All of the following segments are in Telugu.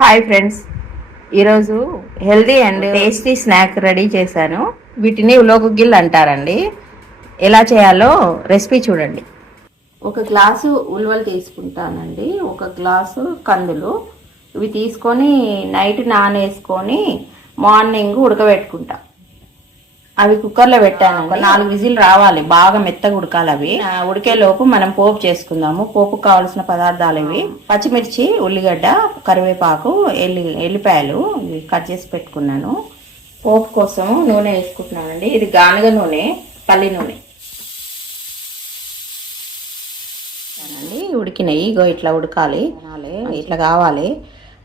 హాయ్ ఫ్రెండ్స్, ఈరోజు healthy and tasty snack ready చేశాను. వీటిని ఉలోగుగ్గిళ్ళు అంటారండి. ఎలా చేయాలో రెసిపీ చూడండి. ఒక గ్లాసు ఉలవలు తీసుకుంటానండి, ఒక గ్లాసు కందులు. ఇవి తీసుకొని నైట్ నానేసుకొని మార్నింగ్ ఉడకబెట్టుకుంటా. అవి కుక్కర్లో పెట్టాను. ఒక 4 విజిల్ రావాలి, బాగా మెత్తగా ఉడకాలి. అవి ఉడికేలోపు మనం పోపు చేసుకుందాము. పోపుకు కావాల్సిన పదార్థాలు ఇవి: పచ్చిమిర్చి, ఉల్లిగడ్డ, కరివేపాకు, ఎల్లిపాయలు ఇవి కట్ చేసి పెట్టుకున్నాను. పోపు కోసం నూనె వేసుకుంటున్నానండి. ఇది గానుగ నూనె, పల్లి నూనె. ఉడికినాయి, ఇగో ఇట్లా ఉడకాలి, ఇట్లా కావాలి.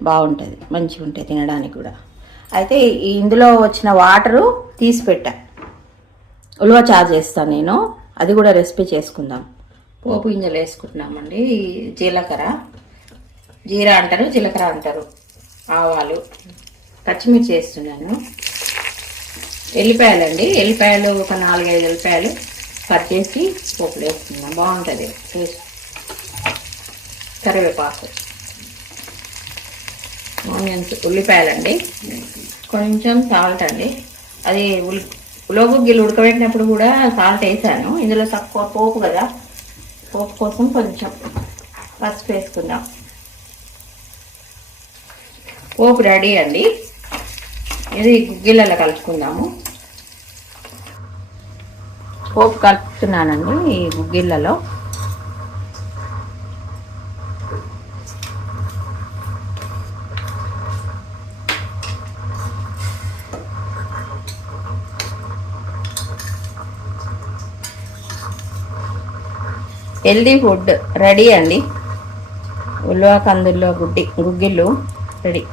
బాగుంటుంది, మంచిగా ఉంటుంది తినడానికి కూడా. అయితే ఇందులో వచ్చిన వాటరు తీసి పెట్టా. ఉలువ చారు చేస్తాను నేను, అది కూడా రెసిపీ చేసుకుందాం. పోపు గింజలు వేసుకుంటున్నామండి. జీలకర్ర, జీరా అంటారు, జీలకర్ర అంటారు, ఆవాలు, పచ్చిమిర్చి వేస్తున్నాను. ఎల్లిపాయలండి, ఎల్లిపాయలు ఒక 4-5 ఎల్లిపాయలు కట్ చేసి పోపులు వేస్తున్నాం, బాగుంటుంది టేస్ట్. కరివేపాకు, ఆనియన్స్, ఉల్లిపాయలండి, కొంచెం సాల్ట్ అండి. అది ఉలోగుగ్గిళ్ళు ఉడకబెట్టినప్పుడు కూడా సాల్ట్ వేసాను. ఇందులో తక్కువ పోపు కదా, పోపు కోసం కొంచెం పసుపు వేసుకుందాం. పోపు రెడీ అండి. ఇది గుగ్గిళ్ళలో కలుపుకుందాము. పోపు కలుపుతున్నానండి ఈ గుగ్గిళ్ళలో. హెల్దీ ఫుడ్ రెడీ అండి. ఉల్వ కందుల్లో గుగ్గిళ్ళు రెడీ.